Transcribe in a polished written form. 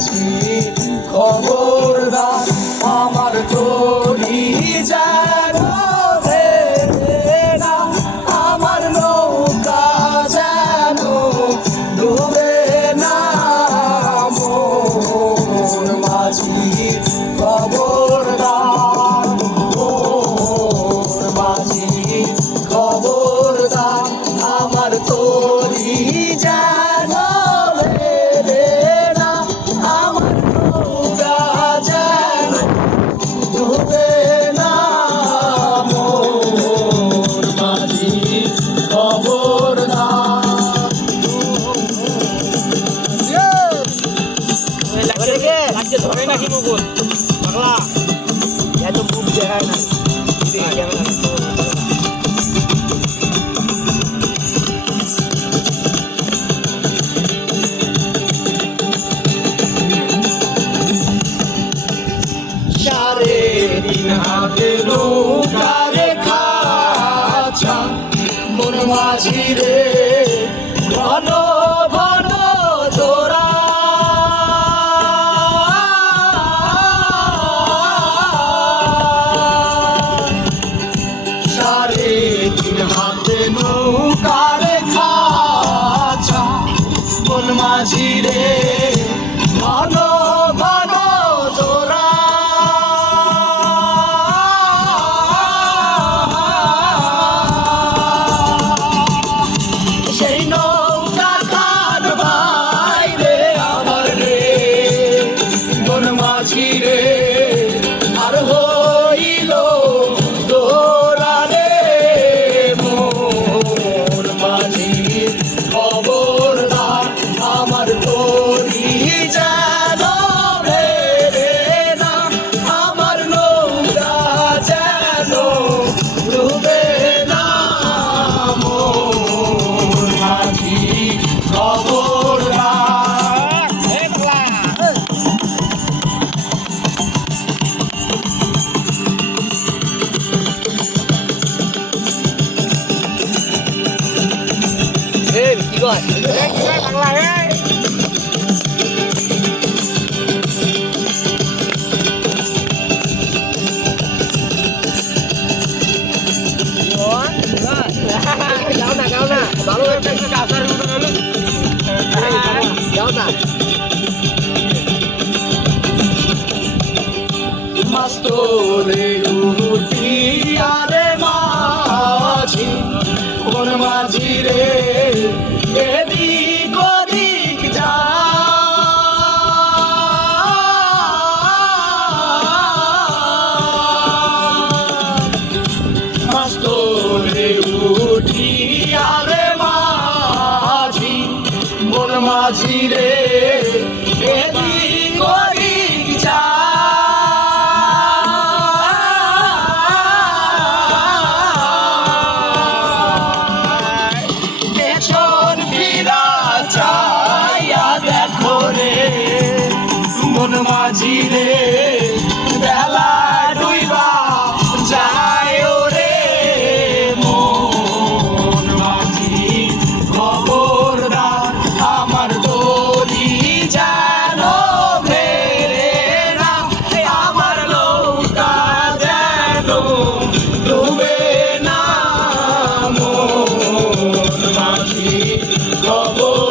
মাঝি খবরদার আমার তরি যেন ভেবে না, আমার নৌকা যেন ডুবে না। মোর মাঝি খবরদার, মোর মাঝি খবরদার আমার তরি যেন ভেবে না, আমার নৌকা যেন ডুবে না। মোর মাঝি খবরদার। ধরে নাকি মুকুল পাগলা এত মুখ দেখায় না সারে দিন হাতে নৌকা রেখা মন মাঝি রে ঘন ঘন জোড়া। সারে দিন হাতে নৌকা রেখা মন মাঝি রে ঘন ঘন জোড়া। সেই নৌকা খান ভাই রে আমার রে মন মাঝি রে আর হইল দোরা রে। মোর মাঝি খবরদার আমার তরি যেন ভেবে না, আমার নৌকা যেন ডুবে না। মোর মাঝি খবরদার। কি কয় পাগলা যাও না ভালো যাও না মাস্তরে উঠি আরে মাঝি কোন মাঝি রে এদিক ওদিক যা। মাস্তরে উঠি আরে মাঝি কোন মাঝি রে এদিক ওদিক যা। মন মাঝি রে বেলা ডুইবা যায় রে। মন মাঝি খবরদার আমার তরি যেন ভেবে না, আমার নৌকা যেন ডুবে না। মন মাঝি খবর